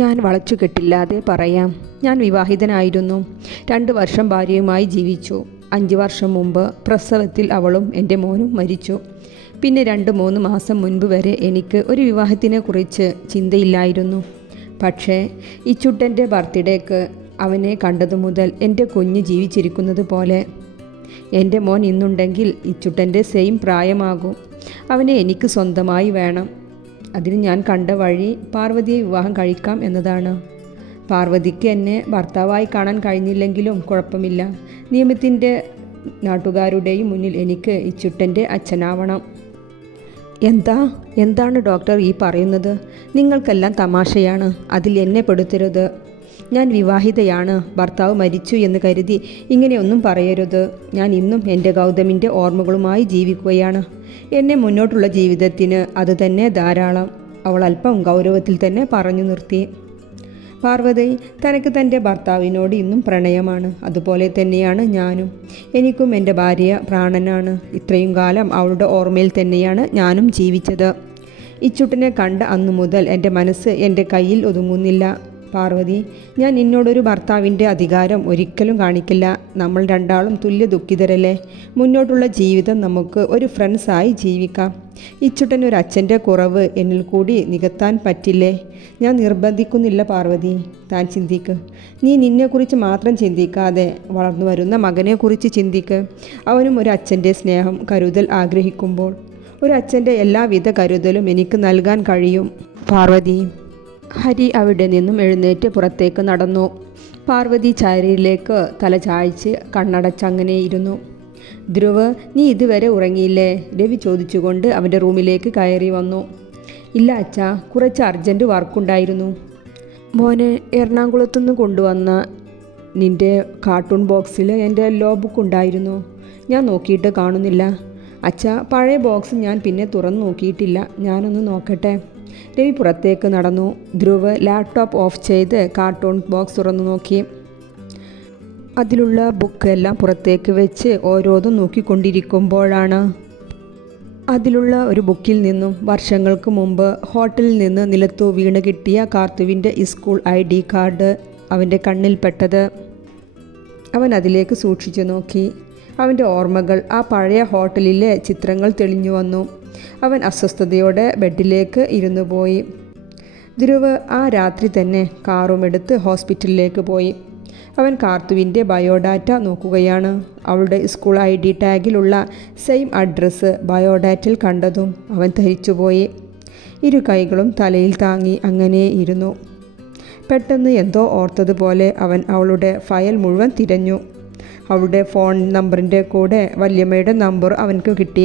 ഞാൻ വളച്ചുകെട്ടില്ലാതെ പറയാം. ഞാൻ വിവാഹിതനായിരുന്നു. 2 വർഷം ഭാര്യയുമായി ജീവിച്ചു. 5 വർഷം മുമ്പ് പ്രസവത്തിൽ അവളും എൻ്റെ മോനും മരിച്ചു. പിന്നെ 2-3 മാസം മുൻപ് വരെ എനിക്ക് ഒരു വിവാഹത്തിനെക്കുറിച്ച് ചിന്തയില്ലായിരുന്നു. പക്ഷേ ഇച്ചുട്ടൻ്റെ ബർത്ത്ഡേക്ക് അവനെ കണ്ടതു മുതൽ എൻ്റെ കുഞ്ഞ് ജീവിച്ചിരിക്കുന്നത് പോലെ. എൻ്റെ മോൻ ഇന്നുണ്ടെങ്കിൽ ഇച്ചുട്ടൻ്റെ സെയിം പ്രായമാകും. അവനെ എനിക്ക് സ്വന്തമായി വേണം. അതിന് ഞാൻ കണ്ട വഴി പാർവതിയെ വിവാഹം കഴിക്കാം എന്നതാണ്. പാർവതിക്ക് എന്നെ ഭർത്താവായി കാണാൻ കഴിഞ്ഞില്ലെങ്കിലും കുഴപ്പമില്ല. നിയമത്തിൻ്റെ നാട്ടുകാരുടെയും മുന്നിൽ എനിക്ക് ഇച്ചുട്ടൻ്റെ അച്ഛനാവണം. എന്താണ് ഡോക്ടർ ഈ പറയുന്നത്? നിങ്ങൾക്കെല്ലാം തമാശയാണ്. അതിൽ എന്നെ പെടുത്തരുത്. ഞാൻ വിവാഹിതയാണ്. ഭർത്താവ് മരിച്ചു എന്ന് കരുതി ഇങ്ങനെയൊന്നും പറയരുത്. ഞാൻ ഇന്നും എൻ്റെ ഗൗതമിൻ്റെ ഓർമ്മകളുമായി ജീവിക്കുകയാണ്. എന്നെ മുന്നോട്ടുള്ള ജീവിതത്തിന് അത് തന്നെ ധാരാളം. അവൾ അല്പം ഗൗരവത്തിൽ തന്നെ പറഞ്ഞു നിർത്തി. പാർവതി, തനിക്ക് തൻ്റെ ഭർത്താവിനോട് ഇന്നും പ്രണയമാണ്. അതുപോലെ തന്നെയാണ് ഞാനും. എനിക്കും എൻ്റെ ഭാര്യ പ്രാണനാണ്. ഇത്രയും കാലം അവളുടെ ഓർമ്മയിൽ തന്നെയാണ് ഞാനും ജീവിച്ചത്. ഇച്ചുട്ടനെ കണ്ട അന്നു മുതൽ എൻ്റെ മനസ്സ് എൻ്റെ കയ്യിൽ ഒതുങ്ങുന്നില്ല. പാർവതി, ഞാൻ നിന്നോടൊരു ഭർത്താവിൻ്റെ അധികാരം ഒരിക്കലും കാണിക്കില്ല. നമ്മൾ രണ്ടാളും തുല്യ ദുഃഖിതരല്ലേ? മുന്നോട്ടുള്ള ജീവിതം നമുക്ക് ഒരു ഫ്രണ്ട്സായി ജീവിക്കാം. ഇച്ചുട്ടൻ ഒരു അച്ഛൻ്റെ കുറവ് എന്നിൽ കൂടി നികത്താൻ പറ്റില്ലേ? ഞാൻ നിർബന്ധിക്കുന്നില്ല പാർവതി. താൻ ചിന്തിക്ക്. നീ നിന്നെക്കുറിച്ച് മാത്രം ചിന്തിക്കാതെ വളർന്നു വരുന്ന മകനെക്കുറിച്ച് ചിന്തിക്ക്. അവനും ഒരു അച്ഛൻ്റെ സ്നേഹം, കരുതൽ ആഗ്രഹിക്കുമ്പോൾ ഒരു അച്ഛൻ്റെ എല്ലാവിധ കരുതലും എനിക്ക് നൽകാൻ കഴിയും പാർവതി. ഹരി അവിടെ നിന്നും എഴുന്നേറ്റ് പുറത്തേക്ക് നടന്നു. പാർവതി ചാരിയിലേക്ക് തല ചായ്ച്ച് കണ്ണടച്ചങ്ങനെയിരുന്നു. ധ്രുവ്, നീ ഇതുവരെ ഉറങ്ങിയില്ലേ? രവി ചോദിച്ചുകൊണ്ട് അവൻ്റെ റൂമിലേക്ക് കയറി വന്നു. ഇല്ല അച്ഛാ, കുറച്ച് അർജൻറ്റ് വർക്കുണ്ടായിരുന്നു. മോനെ, എറണാകുളത്തുനിന്ന് കൊണ്ടുവന്ന നിൻ്റെ കാർട്ടൂൺ ബോക്സിൽ എൻ്റെ ലോ ബുക്ക് ഉണ്ടായിരുന്നു. ഞാൻ നോക്കിയിട്ട് കാണുന്നില്ല. അച്ഛാ, പഴയ ബോക്സ് ഞാൻ പിന്നെ തുറന്നു നോക്കിയിട്ടില്ല. ഞാനൊന്ന് നോക്കട്ടെ. രവി പുറത്തേക്ക് നടന്നു. ധ്രുവ് ലാപ്ടോപ്പ് ഓഫ് ചെയ്ത് കാർട്ടൂൺ ബോക്സ് തുറന്നു നോക്കി. അതിലുള്ള ബുക്ക് എല്ലാം പുറത്തേക്ക് വെച്ച് ഓരോന്നും നോക്കിക്കൊണ്ടിരിക്കുമ്പോഴാണ് അതിലുള്ള ഒരു ബുക്കിൽ നിന്നും വർഷങ്ങൾക്ക് മുമ്പ് ഹോട്ടലിൽ നിന്ന് നിലത്തു വീണ് കിട്ടിയ കാർത്തുവിൻ്റെ സ്കൂൾ ID കാർഡ് അവൻ്റെ കണ്ണിൽപ്പെട്ടത്. അവൻ അതിലേക്ക് സൂക്ഷിച്ചു നോക്കി. അവൻ്റെ ഓർമ്മകൾ, ആ പഴയ ഹോട്ടലിലെ ചിത്രങ്ങൾ തെളിഞ്ഞു വന്നു. അവൻ അസ്വസ്ഥതയോടെ ബെഡിലേക്ക് ഇരുന്നു പോയി. ധ്രുവ് ആ രാത്രി തന്നെ കാറുമെടുത്ത് ഹോസ്പിറ്റലിലേക്ക് പോയി. അവൻ കാർത്തുവിൻ്റെ ബയോഡാറ്റ നോക്കുകയാണ്. അവളുടെ സ്കൂൾ ID ടാഗിലുള്ള സെയിം അഡ്രസ്സ് ബയോഡാറ്റയിൽ കണ്ടതും അവൻ ധരിച്ചുപോയി. ഇരു കൈകളും തലയിൽ താങ്ങി അങ്ങനെ ഇരുന്നു. പെട്ടെന്ന് എന്തോ ഓർത്തതുപോലെ അവൻ അവളുടെ ഫയൽ മുഴുവൻ തിരഞ്ഞു. അവളുടെ ഫോൺ നമ്പറിൻ്റെ കൂടെ വല്യമ്മയുടെ നമ്പർ അവൻക്ക് കിട്ടി.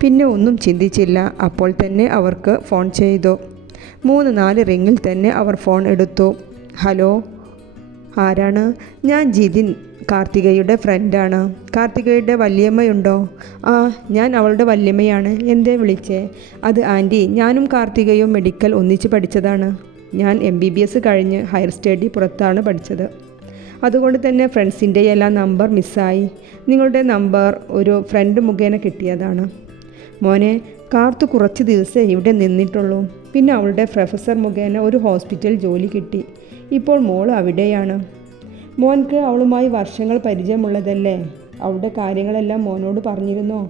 പിന്നെ ഒന്നും ചിന്തിച്ചില്ല. അപ്പോൾ തന്നെ അവർക്ക് ഫോൺ ചെയ്തു. 3-4 റിങ്ങിൽ തന്നെ അവർ ഫോൺ എടുത്തു. ഹലോ, ആരാണ്? ഞാൻ ജിതിൻ, കാർത്തികയുടെ ഫ്രണ്ടാണ്. കാർത്തികയുടെ വല്യമ്മയുണ്ടോ? ആ, ഞാൻ അവളുടെ വല്യമ്മയാണ്. എന്തേ വിളിച്ചേ? അത് ആൻറ്റി, ഞാനും കാർത്തികയും മെഡിക്കൽ ഒന്നിച്ച് പഠിച്ചതാണ്. ഞാൻ MBBS കഴിഞ്ഞ് ഹയർ സ്റ്റഡി പുറത്താണ് പഠിച്ചത്. അതുകൊണ്ട് തന്നെ ഫ്രണ്ട്സിൻ്റെ എല്ലാം നമ്പർ മിസ്സായി. നിങ്ങളുടെ നമ്പർ ഒരു ഫ്രണ്ട് മുഖേന കിട്ടിയതാണ്. മോനെ, കാർത്തു കുറച്ച് ദിവസമേ ഇവിടെ നിന്നിട്ടുള്ളൂ. പിന്നെ അവളുടെ പ്രൊഫസർ മുഖേന ഒരു ഹോസ്പിറ്റൽ ജോലി കിട്ടി. ഇപ്പോൾ മോൾ അവിടെയാണ്. മോൻക്ക് അവളുമായി വർഷങ്ങൾ പരിചയമുള്ളതല്ലേ? അവളുടെ കാര്യങ്ങളെല്ലാം മോനോട് പറഞ്ഞിരുന്നോ?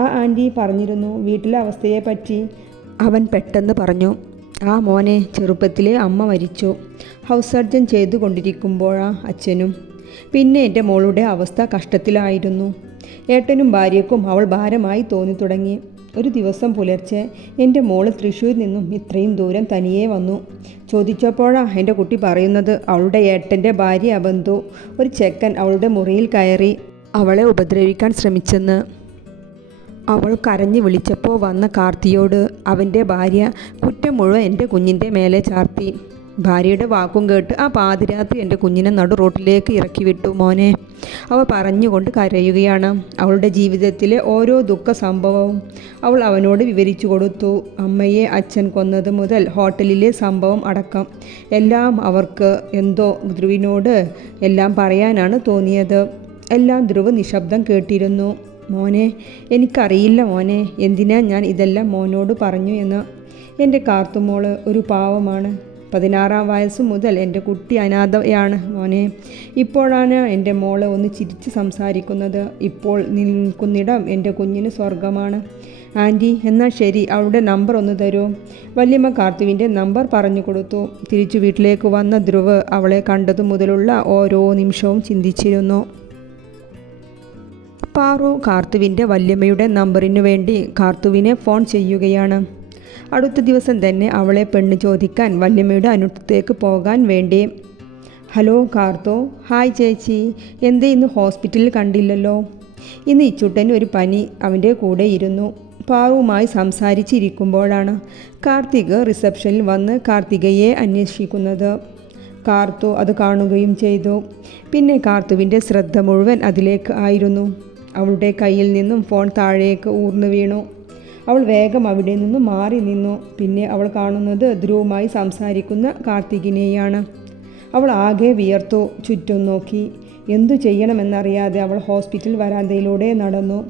ആ ആൻറ്റി പറഞ്ഞിരുന്നു, വീട്ടിലെ അവസ്ഥയെപ്പറ്റി. അവൻ പെട്ടെന്ന് പറഞ്ഞു. ആ മോനെ, ചെറുപ്പത്തിലെ അമ്മ മരിച്ചു. ഹൗസ് സർജൻ ചെയ്തുകൊണ്ടിരിക്കുമ്പോഴാണ് അച്ഛനും. പിന്നെ എൻ്റെ മോളുടെ അവസ്ഥ കഷ്ടത്തിലായിരുന്നു. ഏട്ടനും ഭാര്യയ്ക്കും അവൾ ഭാരമായി തോന്നി തുടങ്ങി. ഒരു ദിവസം പുലർച്ചെ എൻ്റെ മോള് തൃശ്ശൂരിൽ നിന്നും ഇത്രയും ദൂരം തനിയെ വന്നു. ചോദിച്ചപ്പോഴാണ് എൻ്റെ കുട്ടി പറയുന്നത്, അവളുടെ ഏട്ടൻ്റെ ഭാര്യ ബന്ധു ഒരു ചെക്കൻ അവളുടെ മുറിയിൽ കയറി അവളെ ഉപദ്രവിക്കാൻ ശ്രമിച്ചെന്ന്. അവൾ കരഞ്ഞു വിളിച്ചപ്പോൾ വന്ന കാർത്തിയോട് അവൻ്റെ ഭാര്യ കുറ്റം മുഴുവൻ എൻ്റെ കുഞ്ഞിൻ്റെ മേലെ ചാർത്തി. ഭാര്യയുടെ വാക്കും കേട്ട് ആ പാതിരാത്രി എൻ്റെ കുഞ്ഞിനെ നടു റോട്ടിലേക്ക് ഇറക്കി വിട്ടു. മോനെ, അവൾ പറഞ്ഞുകൊണ്ട് കരയുകയാണ്. അവളുടെ ജീവിതത്തിലെ ഓരോ ദുഃഖ സംഭവവും അവൾ അവനോട് വിവരിച്ചു കൊടുത്തു. അമ്മയെ അച്ഛൻ കൊന്നത് മുതൽ ഹോട്ടലിലെ സംഭവം അടക്കം എല്ലാം അവർക്ക് എന്തോ ധ്രുവിനോട് എല്ലാം പറയാനാണ് തോന്നിയത്. എല്ലാം ധ്രുവ് നിശബ്ദം കേട്ടിരുന്നു. മോനെ, എനിക്കറിയില്ല മോനെ, എന്തിനാ ഞാൻ ഇതെല്ലാം മോനോട് പറഞ്ഞു എന്ന്. എൻ്റെ കാർത്തുമോള് ഒരു പാവമാണ്. 16-ാം വയസ്സ് മുതൽ എൻ്റെ കുട്ടി അനാഥയാണ് മോനെ. ഇപ്പോഴാണ് എൻ്റെ മോള് ഒന്ന് ചിരിച്ച് സംസാരിക്കുന്നത്. ഇപ്പോൾ നിൽക്കുന്നിടം എൻ്റെ കുഞ്ഞിന് സ്വർഗമാണ്. ആൻറ്റി, എന്നാൽ ശരി, അവളുടെ നമ്പർ ഒന്ന് തരൂ. വല്യമ്മ കാർത്തുവിൻ്റെ നമ്പർ പറഞ്ഞു കൊടുത്തു. തിരിച്ചു വീട്ടിലേക്ക് വന്ന ധ്രുവ് അവളെ കണ്ടതു മുതലുള്ള ഓരോ നിമിഷവും ചിന്തിച്ചിരുന്നു. പാറു കാർത്തുവിൻ്റെ വല്യമ്മയുടെ നമ്പറിനു വേണ്ടി കാർത്തുവിനെ ഫോൺ ചെയ്യുകയാണ്. അടുത്ത ദിവസം തന്നെ അവളെ പെണ്ണ് ചോദിക്കാൻ വല്യമ്മയുടെ അടുത്തേക്ക് പോകാൻ വേണ്ടി. ഹലോ കാർത്തു. ഹായ് ചേച്ചി, എന്തേ ഇന്ന് ഹോസ്പിറ്റലിൽ കണ്ടില്ലല്ലോ? ഇന്ന് ഇച്ചുട്ടന് ഒരു പനി, അവൻ്റെ കൂടെ ഇരുന്നു. പാറുവുമായി സംസാരിച്ചിരിക്കുമ്പോഴാണ് കാർത്തിക് റിസപ്ഷനിൽ വന്ന് കാർത്തികയെ അന്വേഷിക്കുന്നത്. കാർത്തു അത് കാണുകയും ചെയ്തു. പിന്നെ കാർത്തുവിൻ്റെ ശ്രദ്ധ മുഴുവൻ അതിലേക്ക് ആയിരുന്നു. അവളുടെ കയ്യിൽ നിന്നും ഫോൺ താഴേക്ക് ഊർന്നു വീണു. അവൾ വേഗം അവിടെ നിന്നും മാറി നിന്നു. പിന്നെ അവൾ കാണുന്നത് ധ്രുവുമായി സംസാരിക്കുന്ന കാർത്തികിനെയാണ്. അവൾ ആകെ വിയർത്തു. ചുറ്റും നോക്കി. എന്തു ചെയ്യണമെന്നറിയാതെ അവൾ ഹോസ്പിറ്റൽ വരാന്തയിലൂടെ നടന്നു.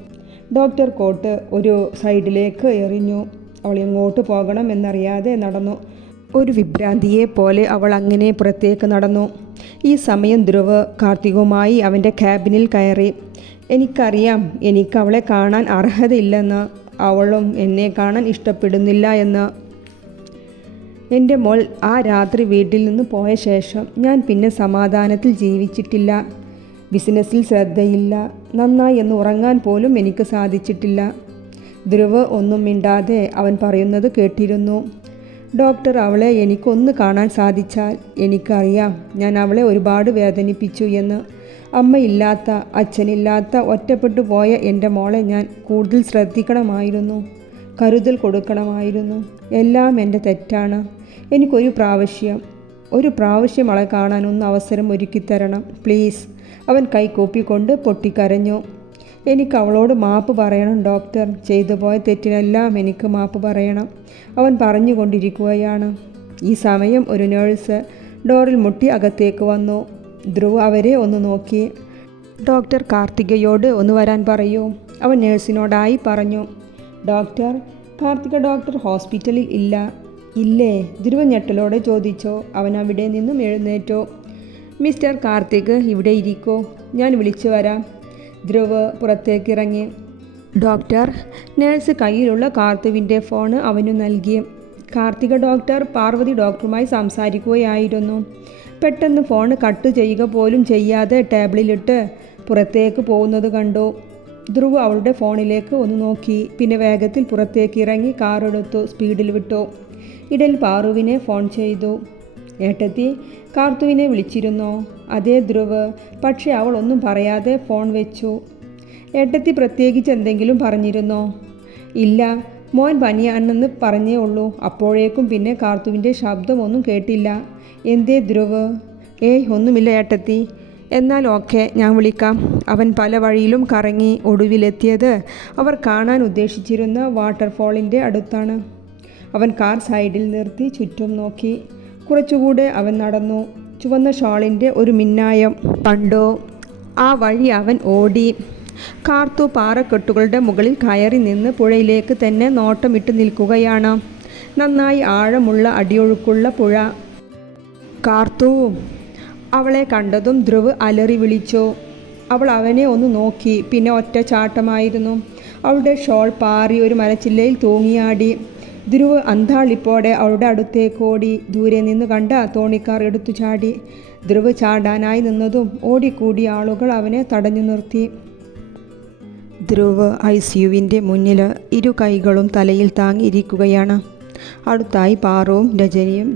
ഡോക്ടർ കോട്ട് ഒരു സൈഡിലേക്ക് എറിഞ്ഞു. അവൾ എങ്ങോട്ട് പോകണം എന്നറിയാതെ നടന്നു. ഒരു വിഭ്രാന്തിയെ പോലെ അവൾ അങ്ങനെ പുറത്തേക്ക് നടന്നു. ഈ സമയം ധ്രുവ് കാർത്തികുമായി അവൻ്റെ ക്യാബിനിൽ കയറി. എനിക്കറിയാം, എനിക്ക് അവളെ കാണാൻ അർഹതയില്ലെന്ന്, അവളും എന്നെ കാണാൻ ഇഷ്ടപ്പെടുന്നില്ല എന്ന്. എൻ്റെ മോൾ ആ രാത്രി വീട്ടിൽ നിന്ന് പോയ ശേഷം ഞാൻ പിന്നെ സമാധാനത്തിൽ ജീവിച്ചിട്ടില്ല. ബിസിനസ്സിൽ ശ്രദ്ധയില്ല. നന്നായി എന്ന് ഉറങ്ങാൻ പോലും എനിക്ക് സാധിച്ചിട്ടില്ല. ധ്രുവ് ഒന്നും മിണ്ടാതെ അവൻ പറയുന്നത് കേട്ടിരുന്നു. ഡോക്ടർ, അവളെ എനിക്കൊന്ന് കാണാൻ സാധിച്ചാൽ. എനിക്കറിയാം ഞാൻ അവളെ ഒരുപാട് വേദനിപ്പിച്ചു എന്ന്. അമ്മയില്ലാത്ത, അച്ഛനില്ലാത്ത, ഒറ്റപ്പെട്ടു പോയ എൻ്റെ മോളെ ഞാൻ കൂടുതൽ ശ്രദ്ധിക്കണമായിരുന്നു, കരുതൽ കൊടുക്കണമായിരുന്നു. എല്ലാം എൻ്റെ തെറ്റാണ്. എനിക്കൊരു പ്രാവശ്യം അവളെ കാണാനൊന്ന് അവസരം ഒരുക്കിത്തരണം പ്ലീസ്. അവൻ കൈകൂപ്പിക്കൊണ്ട് പൊട്ടിക്കരഞ്ഞു. എനിക്ക് അവളോട് മാപ്പ് പറയണം ഡോക്ടർ. ചെയ്തു പോയ തെറ്റിനെല്ലാം എനിക്ക് മാപ്പ് പറയണം. അവൻ പറഞ്ഞുകൊണ്ടിരിക്കുകയാണ്. ഈ സമയം ഒരു നേഴ്സ് ഡോറിൽ മുട്ടി അകത്തേക്ക് വന്നു. ധ്രുവ് അവരെ ഒന്ന് നോക്കി. ഡോക്ടർ കാർത്തികയോട് ഒന്ന് വരാൻ പറയൂ, അവൻ നേഴ്സിനോടായി പറഞ്ഞു. ഡോക്ടർ, കാർത്തിക ഡോക്ടർ ഹോസ്പിറ്റലിൽ ഇല്ല. ഇല്ലേ? ധ്രുവ ഞെട്ടലോടെ ചോദിച്ചോ. അവൻ അവിടെ നിന്നും എഴുന്നേറ്റു. മിസ്റ്റർ കാർത്തിക് ഇവിടെ ഇരിക്കൂ, ഞാൻ വിളിച്ചു വരാം. ധ്രുവ് പുറത്തേക്കിറങ്ങി. ഡോക്ടർ. നേഴ്സ് കയ്യിലുള്ള കാർത്തുവിൻ്റെ ഫോണ് അവനു നൽകി. കാർത്തിക ഡോക്ടർ പാർവതി ഡോക്ടറുമായി സംസാരിക്കുകയായിരുന്നു. പെട്ടെന്ന് ഫോൺ കട്ട് ചെയ്യുക പോലും ചെയ്യാതെ ടേബിളിലിട്ട് പുറത്തേക്ക് പോകുന്നത് കണ്ടു. ധ്രുവ് അവളുടെ ഫോണിലേക്ക് ഒന്ന് നോക്കി. പിന്നെ വേഗത്തിൽ പുറത്തേക്ക് ഇറങ്ങി കാറെടുത്തു സ്പീഡിൽ വിട്ടു. ഇടയിൽ പാറുവിനെ ഫോൺ ചെയ്തു. ഏട്ടത്തി, കാർത്തുവിനെ വിളിച്ചിരുന്നോ? അതേ ധ്രുവ്. പക്ഷേ അവൾ ഒന്നും പറയാതെ ഫോൺ വെച്ചു. ഏട്ടത്തി പ്രത്യേകിച്ച് എന്തെങ്കിലും പറഞ്ഞിരുന്നോ? ഇല്ല, മോൻ പനിയാണെന്ന് പറഞ്ഞേ ഉള്ളൂ. അപ്പോഴേക്കും പിന്നെ കാർത്തുവിൻ്റെ ശബ്ദമൊന്നും കേട്ടില്ല. എന്തേ ധ്രുവ്? ഏയ് ഒന്നുമില്ല ഏട്ടത്തി. എന്നാൽ ഓക്കെ, ഞാൻ വിളിക്കാം. അവൻ പല വഴിയിലും കറങ്ങി ഒടുവിലെത്തിയത് അവർ കാണാൻ ഉദ്ദേശിച്ചിരുന്ന വാട്ടർഫോളിൻ്റെ അടുത്താണ്. അവൻ കാർ സൈഡിൽ നിർത്തി ചുറ്റും നോക്കി. കുറച്ചുകൂടെ അവൻ നടന്നു. ചുവന്ന ഷാളിൻ്റെ ഒരു മിന്നായം കണ്ടു. ആ വഴി അവൻ ഓടി. കാർത്തു പാറക്കെട്ടുകളുടെ മുകളിൽ കയറി നിന്ന് പുഴയിലേക്ക് തന്നെ നോട്ടമിട്ട് നിൽക്കുകയാണ്. നന്നായി ആഴമുള്ള അടിയൊഴുക്കുള്ള പുഴ. കാർത്തു! അവളെ കണ്ടതും ധ്രുവ് അലറി വിളിച്ചു. അവൾ അവനെ ഒന്ന് നോക്കി. പിന്നെ ഒറ്റ ചാട്ടമായിരുന്നു. അവളുടെ ഷോൾ പാറി ഒരു മരച്ചില്ലയിൽ തൂങ്ങിയാടി. ധ്രുവ് അന്താളിപ്പോടെ അവളുടെ അടുത്തേക്ക് ഓടി. ദൂരെ നിന്ന് കണ്ട തോണിക്കാർ എടുത്തു ചാടി. ധ്രുവ് ചാടാനായി നിന്നതും ഓടിക്കൂടിയ ആളുകൾ അവനെ തടഞ്ഞു നിർത്തി. ധ്രുവ് ICUവിൻ്റെ മുന്നിൽ ഇരു കൈകളും തലയിൽ താങ്ങിയിരിക്കുകയാണ്. അടുത്തായി പാറുവും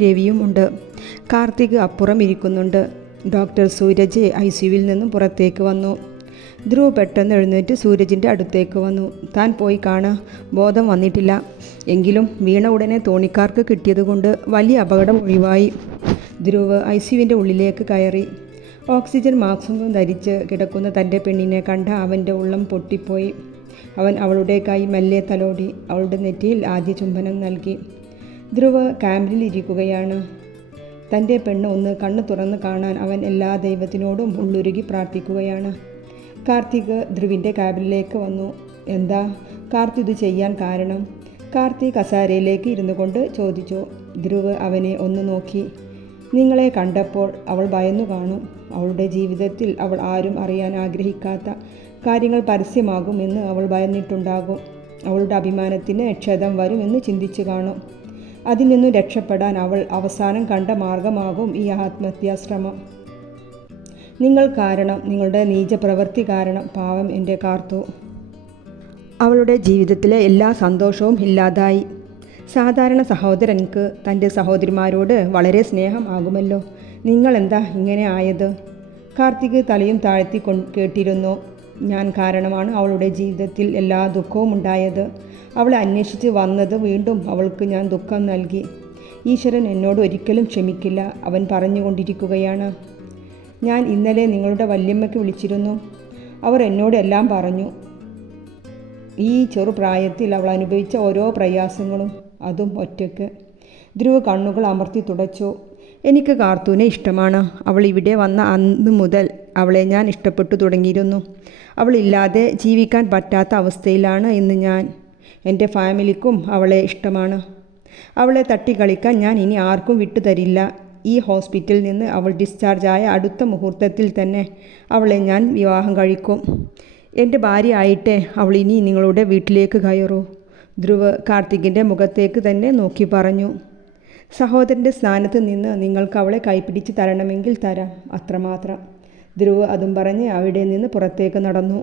രവിയും ഉണ്ട്. കാർത്തിക് അപ്പുറം ഇരിക്കുന്നുണ്ട്. ഡോക്ടർ സൂരജ് ICUവിൽ നിന്നും പുറത്തേക്ക് വന്നു. ധ്രുവ് പെട്ടെന്ന് എഴുന്നേറ്റ് സൂരജിൻ്റെ അടുത്തേക്ക് വന്നു. താൻ പോയി കാണാൻ ബോധം വന്നിട്ടില്ല. എങ്കിലും വീണ ഉടനെ തോണിക്കാർക്ക് കിട്ടിയതുകൊണ്ട് വലിയ അപകടം ഒഴിവായി. ധ്രുവ് ICUവിൻ്റെ ഉള്ളിലേക്ക് കയറി. ഓക്സിജൻ മാസ്കും ധരിച്ച് കിടക്കുന്ന തൻ്റെ പെണ്ണിനെ കണ്ട അവൻ്റെ ഉള്ളം പൊട്ടിപ്പോയി. അവൻ അവളുടെ കൈ മെല്ലെ തലോടി. അവളുടെ നെറ്റിയിൽ ആദ്യ ചുംബനം നൽകി. ധ്രുവ് ക്യാമ്പിൽ ഇരിക്കുകയാണ്. തൻ്റെ പെണ്ണ് ഒന്ന് കണ്ണ് തുറന്ന് കാണാൻ അവൻ എല്ലാ ദൈവത്തിനോടും ഉള്ളുരുകി പ്രാർത്ഥിക്കുകയാണ്. കാർത്തിക് ധ്രുവിൻ്റെ ക്യാബിനിലേക്ക് വന്നു. എന്താ കാർത്തി ഇത് ചെയ്യാൻ കാരണം? കാർത്തി കസാരയിലേക്ക് ഇരുന്നു കൊണ്ട് ചോദിച്ചു. ധ്രുവ് അവനെ ഒന്ന് നോക്കി. നിങ്ങളെ കണ്ടപ്പോൾ അവൾ ഭയന്നു കാണും. അവളുടെ ജീവിതത്തിൽ അവൾ ആരും അറിയാൻ ആഗ്രഹിക്കാത്ത കാര്യങ്ങൾ പരസ്യമാകുമെന്ന് അവൾ ഭയന്നിട്ടുണ്ടാകും. അവളുടെ അഭിമാനത്തിന് ക്ഷതം വരുമെന്ന് ചിന്തിച്ചു കാണും. അതിൽ നിന്നും രക്ഷപ്പെടാൻ അവൾ അവസാനം കണ്ട മാർഗമാകും ഈ ആത്മഹത്യാശ്രമം. നിങ്ങൾ കാരണം, നിങ്ങളുടെ നീചപ്രവൃത്തി കാരണം പാവം എൻ്റെ കാർത്തു. അവളുടെ ജീവിതത്തിലെ എല്ലാ സന്തോഷവും ഇല്ലാതായി. സാധാരണ സഹോദരൻക്ക് തൻ്റെ സഹോദരിമാരോട് വളരെ സ്നേഹം ആകുമല്ലോ. നിങ്ങളെന്താ ഇങ്ങനെ ആയത്? കാർത്തിക് തലയും താഴ്ത്തി കേട്ടിരുന്നു. ഞാൻ കാരണമാണ് അവളുടെ ജീവിതത്തിൽ എല്ലാ ദുഃഖവും ഉണ്ടായത്. അവളെ അന്വേഷിച്ച് വന്നത് വീണ്ടും അവൾക്ക് ഞാൻ ദുഃഖം നൽകി. ഈശ്വരൻ എന്നോട് ഒരിക്കലും ക്ഷമിക്കില്ല. അവൻ പറഞ്ഞുകൊണ്ടിരിക്കുകയാണ്. ഞാൻ ഇന്നലെ നിങ്ങളുടെ വല്യമ്മയ്ക്ക് വിളിച്ചിരുന്നു. അവർ എന്നോട് എല്ലാം പറഞ്ഞു. ഈ ചെറുപ്രായത്തിൽ അവൾ അനുഭവിച്ച ഓരോ പ്രയാസങ്ങളും, അതും ഒറ്റയ്ക്ക്. ധ്രുവ് കണ്ണുകൾ അമർത്തി തുടച്ചു. എനിക്ക് കാർത്തൂനെ ഇഷ്ടമാണ്. അവൾ ഇവിടെ വന്ന അന്ന് മുതൽ അവളെ ഞാൻ ഇഷ്ടപ്പെട്ടു തുടങ്ങിയിരുന്നു. അവളില്ലാതെ ജീവിക്കാൻ പറ്റാത്ത അവസ്ഥയിലാണ് ഇന്ന് ഞാൻ. എൻ്റെ ഫാമിലിക്കും അവളെ ഇഷ്ടമാണ്. അവളെ തട്ടിക്കളിക്കാൻ ഞാൻ ഇനി ആർക്കും വിട്ടുതരില്ല. ഈ ഹോസ്പിറ്റലിൽ നിന്ന് അവൾ ഡിസ്ചാർജായ അടുത്ത മുഹൂർത്തത്തിൽ തന്നെ അവളെ ഞാൻ വിവാഹം കഴിക്കും. എൻ്റെ ഭാര്യ ആയിട്ടേ അവൾ ഇനി നിങ്ങളുടെ വീട്ടിലേക്ക് കയറൂ. ധ്രുവ് കാർത്തികിൻ്റെ മുഖത്തേക്ക് തന്നെ നോക്കി പറഞ്ഞു. സഹോദരൻ്റെ സ്ഥാനത്ത് നിന്ന് നിങ്ങൾക്ക് അവളെ കൈപ്പിടിച്ച് തരണമെങ്കിൽ തരാം, അത്രമാത്രം. ധ്രുവ് അതും പറഞ്ഞ് അവിടെ നിന്ന് പുറത്തേക്ക് നടന്നു.